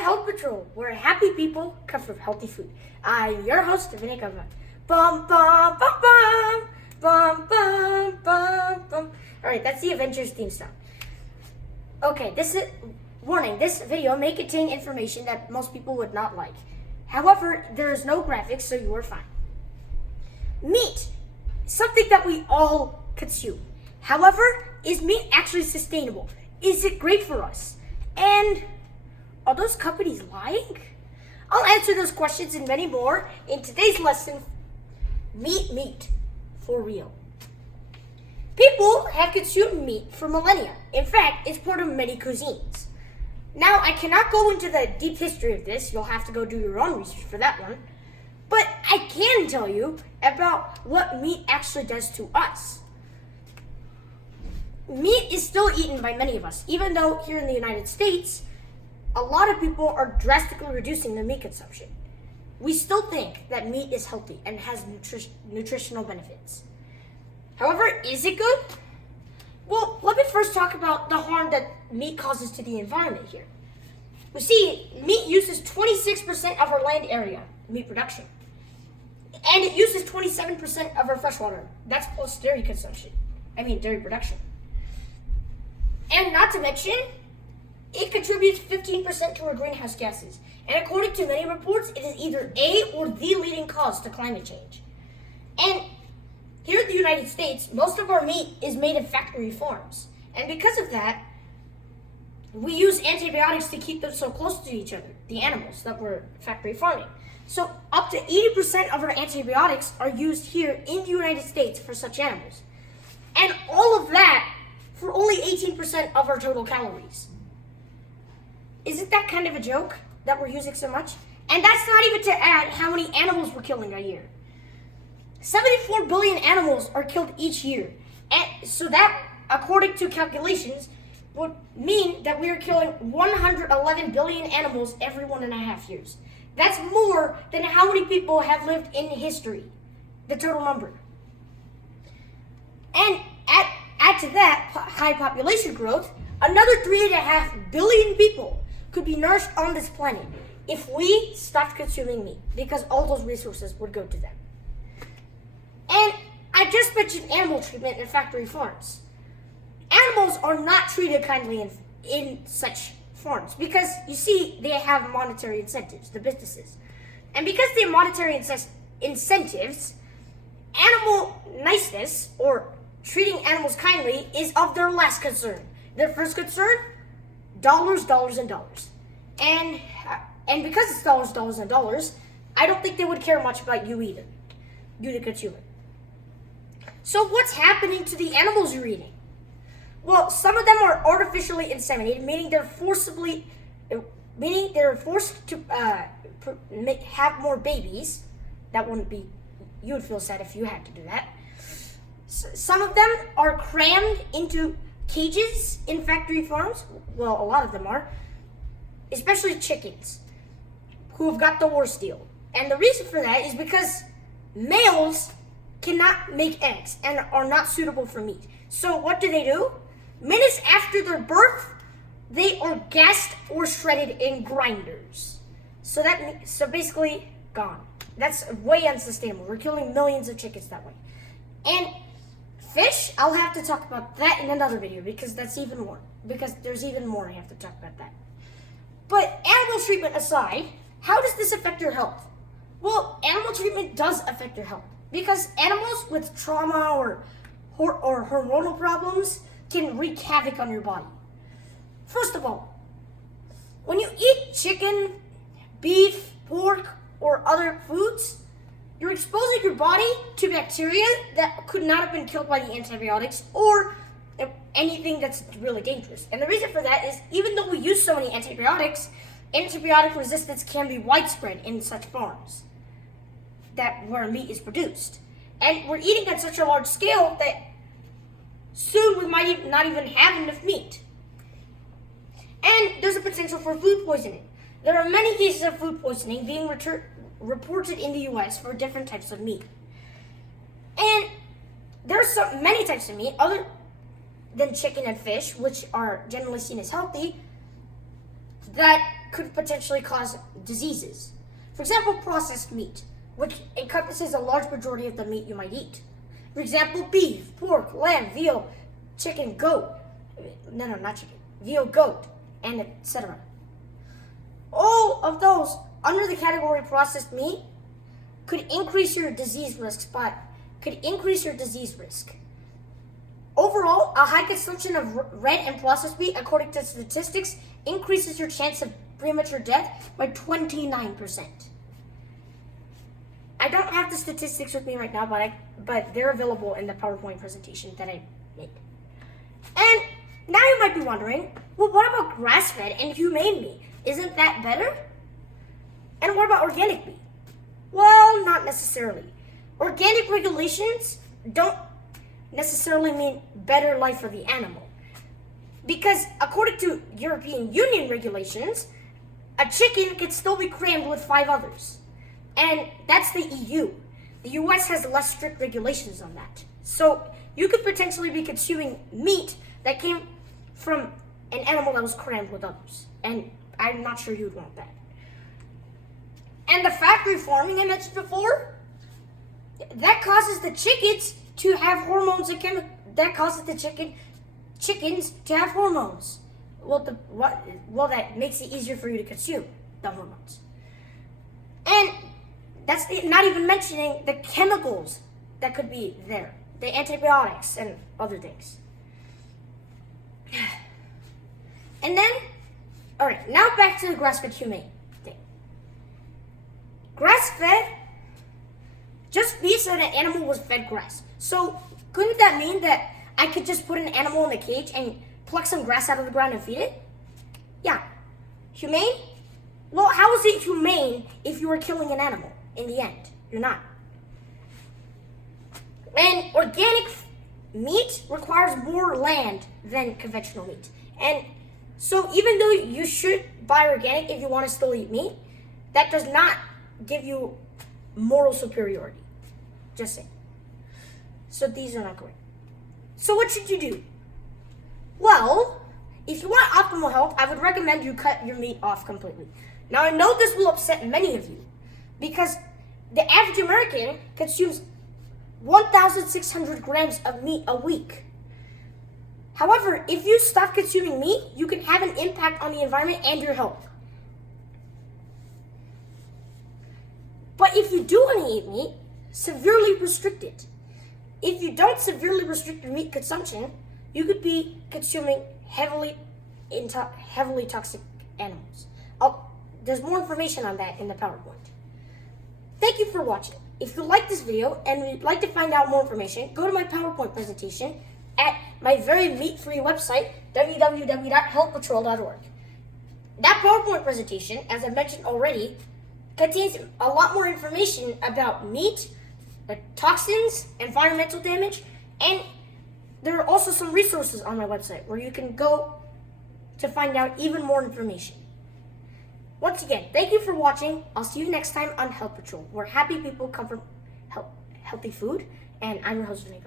Health Patrol, where happy people come from healthy food. I'm your host, Vinny Kava. Bum, bum, bum, bum, bum, bum, bum, bum. Alright, that's the Avengers theme song. Okay, warning, this video may contain information that most people would not like. However, there is no graphics, so you are fine. Meat, something that we all consume. However, is meat actually sustainable? Is it great for us? And are those companies lying? I'll answer those questions and many more in today's lesson, Meat for Real. People have consumed meat for millennia. In fact, it's part of many cuisines. Now, I cannot go into the deep history of this. You'll have to go do your own research for that one. But I can tell you about what meat actually does to us. Meat is still eaten by many of us, even though here in the United States, a lot of people are drastically reducing their meat consumption. We still think that meat is healthy and has nutritional benefits. However, is it good? Well, let me first talk about the harm that meat causes to the environment here. We see, meat uses 26% of our land area, meat production. And it uses 27% of our freshwater. That's plus dairy production. And not to mention, it contributes 15% to our greenhouse gases. And according to many reports, it is either a or the leading cause to climate change. And here in the United States, most of our meat is made in factory farms. And because of that, we use antibiotics to keep them so close to each other, the animals that we're factory farming. So up to 80% of our antibiotics are used here in the United States for such animals. And all of that for only 18% of our total calories. Isn't that kind of a joke that we're using so much? And that's not even to add how many animals we're killing a year. 74 billion animals are killed each year. And so that, according to calculations, would mean that we are killing 111 billion animals every 1.5 years. That's more than how many people have lived in history, the total number. And add to that high population growth, another 3.5 billion people could be nourished on this planet if we stopped consuming meat, because all those resources would go to them. And I just mentioned animal treatment in factory farms. Animals are not treated kindly in such farms because, you see, they have monetary incentives, the businesses. And because they have monetary incentives, animal niceness, or treating animals kindly, is of their last concern. Their first concern, dollars, dollars, and dollars. And because it's dollars, dollars, and dollars, I don't think they would care much about you either, you the consumer. So what's happening to the animals you're eating? Well, some of them are artificially inseminated, meaning they're forced to have more babies. That wouldn't be, you would feel sad if you had to do that. Some of them are crammed into cages in factory farms. Well, a lot of them are, especially chickens, who have got the worst deal. And the reason for that is because males cannot make eggs and are not suitable for meat. So what do? Minutes after their birth, they are gassed or shredded in grinders. So basically gone. That's way unsustainable. We're killing millions of chickens that way. And fish, I'll have to talk about that in another video because there's even more I have to talk about that. But animal treatment aside, how does this affect your health? Well, animal treatment does affect your health because animals with trauma or hormonal problems can wreak havoc on your body. First of all, when you eat chicken, beef, pork, or other foods, you're exposing your body to bacteria that could not have been killed by the antibiotics or anything that's really dangerous. And the reason for that is, even though we use so many antibiotics, antibiotic resistance can be widespread in such farms where meat is produced. And we're eating at such a large scale that soon we might not even have enough meat. And there's a potential for food poisoning. There are many cases of food poisoning being reported in the US for different types of meat. And there's many types of meat other than chicken and fish, which are generally seen as healthy, that that could potentially cause diseases. For example, processed meat, which encompasses a large majority of the meat you might eat. For example, beef, pork, lamb, veal, chicken, goat. No, not chicken. Veal, goat, and etc. All of those under the category processed meat could increase your disease risk. Overall, a high consumption of red and processed meat, according to statistics, increases your chance of premature death by 29%. I don't have the statistics with me right now, but they're available in the PowerPoint presentation that I made. And now you might be wondering, well, what about grass-fed and humane meat? Isn't that better? And what about organic meat? Well, not necessarily. Organic regulations don't necessarily mean better life for the animal. Because according to European Union regulations, a chicken can still be crammed with 5 others. And that's the EU. The US has less strict regulations on that. So you could potentially be consuming meat that came from an animal that was crammed with others. And I'm not sure you'd want that. And the factory farming I mentioned before, that causes the chickens to have hormones and that causes the chickens to have hormones. Well, that makes it easier for you to consume the hormones. And that's not even mentioning the chemicals that could be there, the antibiotics and other things. And then, all right, now back to the grass-fed humane thing. Grass-fed just means that an animal was fed grass. So couldn't that mean that I could just put an animal in a cage and pluck some grass out of the ground and feed it? Yeah. Humane? Well, how is it humane if you were killing an animal in the end? You're not. And organic meat requires more land than conventional meat. And so even though you should buy organic if you want to still eat meat, that does not give you moral superiority. Just saying. So these are not great. So what should you do? Well, if you want optimal health, I would recommend you cut your meat off completely. Now I know this will upset many of you because the average American consumes 1,600 grams of meat a week. However, if you stop consuming meat, you can have an impact on the environment and your health. But if you do want to eat meat, severely restrict it. If you don't severely restrict your meat consumption, you could be consuming heavily toxic animals. There's more information on that in the PowerPoint. Thank you for watching. If you like this video and would like to find out more information, go to my PowerPoint presentation at my very meat-free website, www.healthpatrol.org. That PowerPoint presentation, as I mentioned already, contains a lot more information about meat, toxins, environmental damage, and there are also some resources on my website where you can go to find out even more information. Once again, thank you for watching. I'll see you next time on Health Patrol, where happy people come from healthy food, and I'm your host, Vinay.